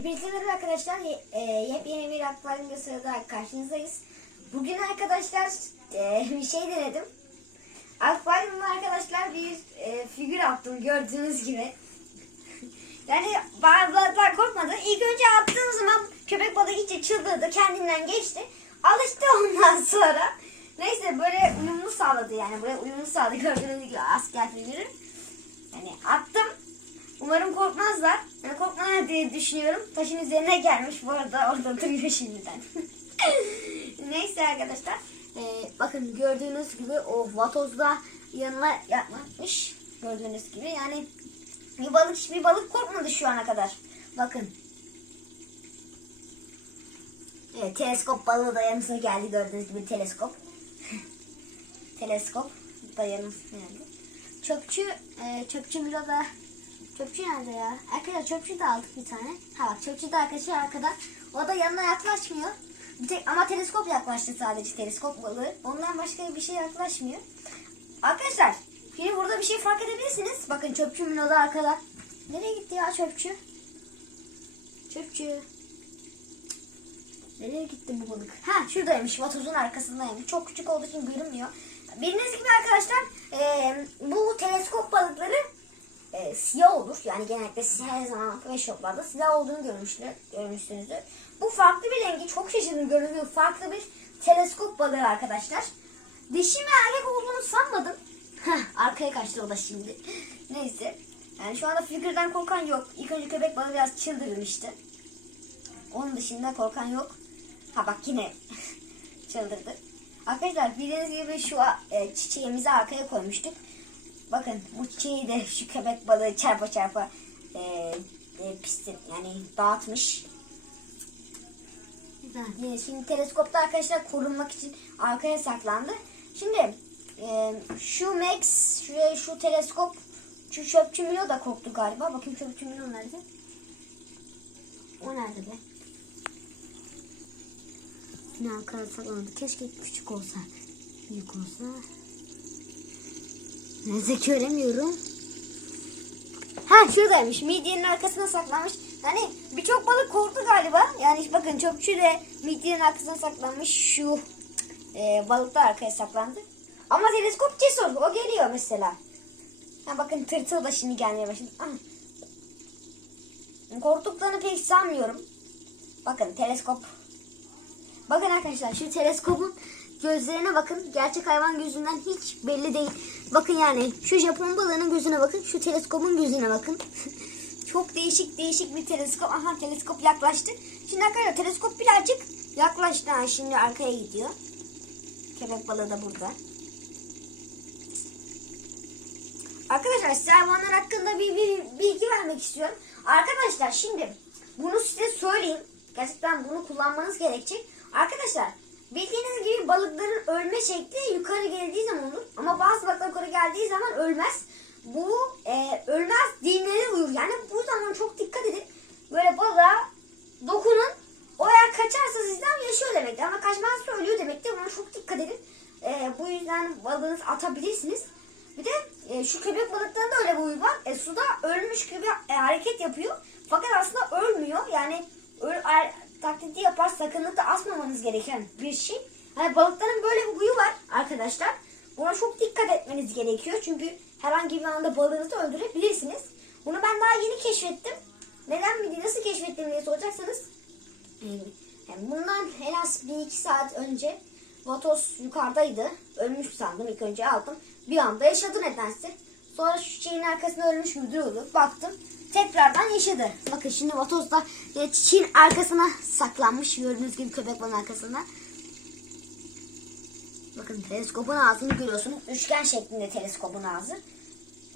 Hepinize merhaba arkadaşlar. E, yepyeni bir akvaryum sırada karşınızdayız. Bugün arkadaşlar e, bir şey denedim. Akvaryumda arkadaşlar bir e, figür attım gördüğünüz gibi. Yani balıklar korkmadı. İlk önce attığım zaman köpek balığı iyice çıldırdı. Kendinden geçti. Alıştı ondan sonra. Neyse böyle uyumlu sağladı yani. Buraya uyumlu sağladı gördüğünüz gibi asker figürü. Yani attım. Umarım korkmazlar. Yani korkmazlar diye düşünüyorum. Taşın üzerine gelmiş bu arada orada duruyor şimdiden. Neyse arkadaşlar. Ee, bakın gördüğünüz gibi o vatozda yanına yapmış. Gördüğünüz gibi yani bir balık bir balık korkmadı şu ana kadar. Bakın. Evet, teleskop balığı da yanımıza geldi gördüğünüz gibi teleskop. teleskop da yanımıza geldi. Çöpçü, e, çöpçü Milo'da Çöpçü nerede ya? Arkadaşlar çöpçü de aldık bir tane. Ha bak çöpçü de arkadaşlar arkada. O da yanına yaklaşmıyor. Bir tek, ama teleskop yaklaştı sadece teleskop balığı. Ondan başka bir şey yaklaşmıyor. Arkadaşlar şimdi burada bir şey fark edebilirsiniz. Bakın çöpçü Milo da arkada. Nereye gitti ya çöpçü? Çöpçü. Nereye gitti bu balık? Ha şuradaymış. Vatozun arkasındaymış. Çok küçük olduğu için görünmüyor. Bildiğiniz gibi arkadaşlar e, bu teleskop balıkları e, siyah olur. Yani genellikle her zaman ve shoplarda siyah olduğunu görmüştür, görmüşsünüzdür. Bu farklı bir rengi çok şaşırdım görünüyor. Farklı bir teleskop balığı arkadaşlar. Dişi mi erkek olduğunu sanmadım. Heh, arkaya kaçtı o da şimdi. Neyse. Yani şu anda figürden korkan yok. İlk önce köpek balığı biraz çıldırmıştı. Onun dışında korkan yok. Ha bak yine çıldırdı. Arkadaşlar bildiğiniz gibi şu e, çiçeğimizi arkaya koymuştuk. Bakın bu çiçeği de şu köpek balığı çarpa çarpa e, e, pistin yani dağıtmış. Yine şimdi teleskopta arkadaşlar korunmak için arkaya saklandı. Şimdi e, şu Max şu, şu teleskop şu çöpçü Milo da korktu galiba. Bakayım çöpçü Milo nerede? O nerede be? Yine arkaya saklandı. Keşke küçük olsa. Büyük olsa. Neyse göremiyorum. Ha şuradaymış. Midyenin arkasına saklanmış. Yani birçok balık korktu galiba. Yani bakın çöpçü de midyenin arkasına saklanmış. Şu e, balık da arkaya saklandı. Ama teleskop cesur. O geliyor mesela. Ha bakın tırtıl da şimdi gelmeye başladı. Ah. Korktuklarını pek sanmıyorum. Bakın teleskop. Bakın arkadaşlar şu teleskopun gözlerine bakın. Gerçek hayvan gözünden hiç belli değil. Bakın yani şu Japon balığının gözüne bakın. Şu teleskopun gözüne bakın. Çok değişik değişik bir teleskop. Aha teleskop yaklaştı. Şimdi arkadaşlar teleskop birazcık yaklaştı. Ha, şimdi arkaya gidiyor. Köpek balığı da burada. Arkadaşlar size hayvanlar hakkında bir, bir bilgi vermek istiyorum. Arkadaşlar şimdi bunu size söyleyeyim. Gerçekten bunu kullanmanız gerekecek. Arkadaşlar bildiğiniz gibi balıkların ölme şekli yukarı geldiği zaman olur. Ama bazı balıklar yukarı geldiği zaman ölmez. Bu e, ölmez dinlere uyur. Yani bu zaman çok dikkat edin. Böyle balığa dokunun. O eğer kaçarsa sizden yaşıyor demektir. Ama kaçmazsa ölüyor demektir. Buna çok dikkat edin. E, bu yüzden balığınızı atabilirsiniz. Bir de e, şu köpek balıklarında öyle bir huy var. E, suda ölmüş gibi e, hareket yapıyor. Fakat aslında ölmüyor. Yani öl, taklidi yapar sakınlıkla asmamanız gereken bir şey. Hani balıkların böyle bir huyu var arkadaşlar. Buna çok dikkat etmeniz gerekiyor. Çünkü herhangi bir anda balığınızı öldürebilirsiniz. Bunu ben daha yeni keşfettim. Neden mi nasıl keşfettim diye soracaksanız. Yani bundan en az bir iki saat önce Vatos yukarıdaydı. Ölmüş sandım. İlk önce aldım. Bir anda yaşadı nedense. Sonra şu çiçeğin arkasında ölmüş gibi duruyordu. Baktım. Tekrardan yaşadı. Bakın şimdi Vatos da e, çiçeğin arkasına saklanmış. Gördüğünüz gibi köpek balığının arkasına. Bakın teleskopun ağzını görüyorsunuz. Üçgen şeklinde teleskopun ağzı.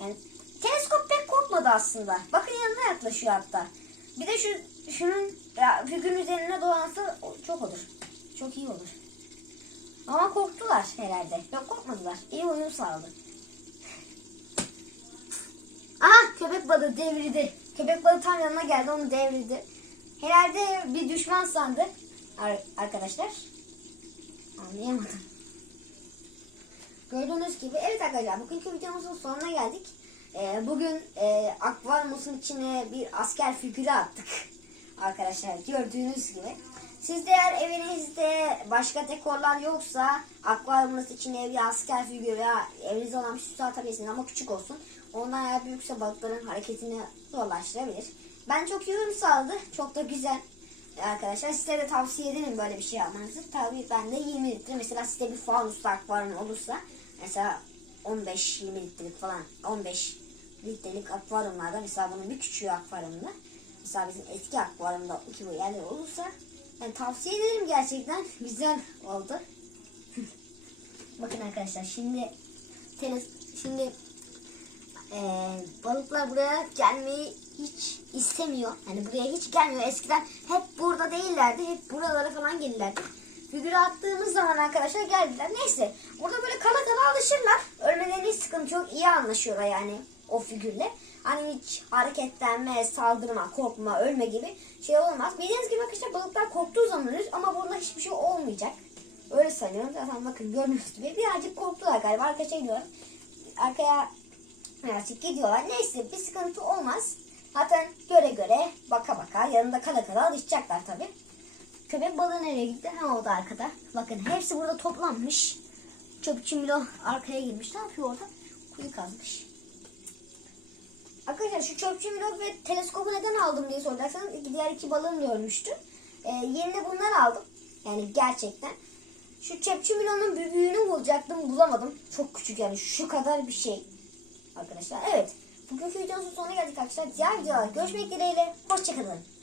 Yani teleskop pek korkmadı aslında. Bakın yanına yaklaşıyor hatta. Bir de şu şunun ya, figürün üzerine dolansa çok olur. Çok iyi olur. Ama korktular herhalde. Yok korkmadılar. İyi uyum sağladı. Aha köpek balığı devrildi. Köpek balığı tam yanına geldi onu devrildi. Herhalde bir düşman sandı ar- arkadaşlar. Anlayamadım. Gördüğünüz gibi evet arkadaşlar bugünkü videomuzun sonuna geldik. Ee, bugün e, akvaryumun içine bir asker figürü attık. Arkadaşlar gördüğünüz gibi. Siz de eğer evinizde başka dekorlar yoksa akvaryumunuz içine bir asker figürü veya evinizde olan bir süs atabilirsiniz ama küçük olsun. Ondan eğer büyükse balıkların hareketini zorlaştırabilir. Ben çok iyi uyum sağladı. Çok da güzel. Arkadaşlar size de tavsiye ederim böyle bir şey yapmanızı. Tabii ben de 20 litre mesela sizde bir fanuslu akvaryum olursa mesela 15-20 litrelik falan 15 litrelik akvaryumlarda mesela bunun bir küçüğü akvaryumda mesela bizim eski akvaryumda gibi yerler olursa yani tavsiye ederim gerçekten güzel oldu. Bakın arkadaşlar şimdi tenis şimdi eee, balıklar buraya gelmeyi hiç istemiyor. Yani buraya hiç gelmiyor. Eskiden hep burada değillerdi. Hep buralara falan gelirlerdi. Figürü attığımız zaman arkadaşlar geldiler. Neyse. Burada böyle kala kala alışırlar. Ölmelerine hiç sıkıntı yok. İyi anlaşıyorlar yani o figürle. Hani hiç hareketlenme, saldırma, korkma, ölme gibi şey olmaz. Bildiğiniz gibi arkadaşlar balıklar korktuğu zaman ölür ama burada hiçbir şey olmayacak. Öyle sanıyorum. Zaten bakın gördüğünüz gibi birazcık korktular galiba. Arkadaşlar gidiyorlar. Arkaya birazcık gidiyorlar. Neyse bir sıkıntı olmaz. Zaten göre göre baka baka yanında kala kala alışacaklar tabi. Köpek balığı nereye gitti? Ha o da arkada. Bakın hepsi burada toplanmış. Çöpçü Milo arkaya girmiş. Ne yapıyor orada? Kuyu kazmış. Arkadaşlar şu çöpçü Milo ve teleskobu neden aldım diye soracaksanız diğer iki balığım da ölmüştü. Ee, yerine bunlar aldım. Yani gerçekten. Şu çöpçü Milo'nun büyüğünü bulacaktım bulamadım. Çok küçük yani şu kadar bir şey. Arkadaşlar evet. Bugünkü videomuzun sonuna geldik arkadaşlar. Diğer videolar görüşmek dileğiyle. Hoşçakalın.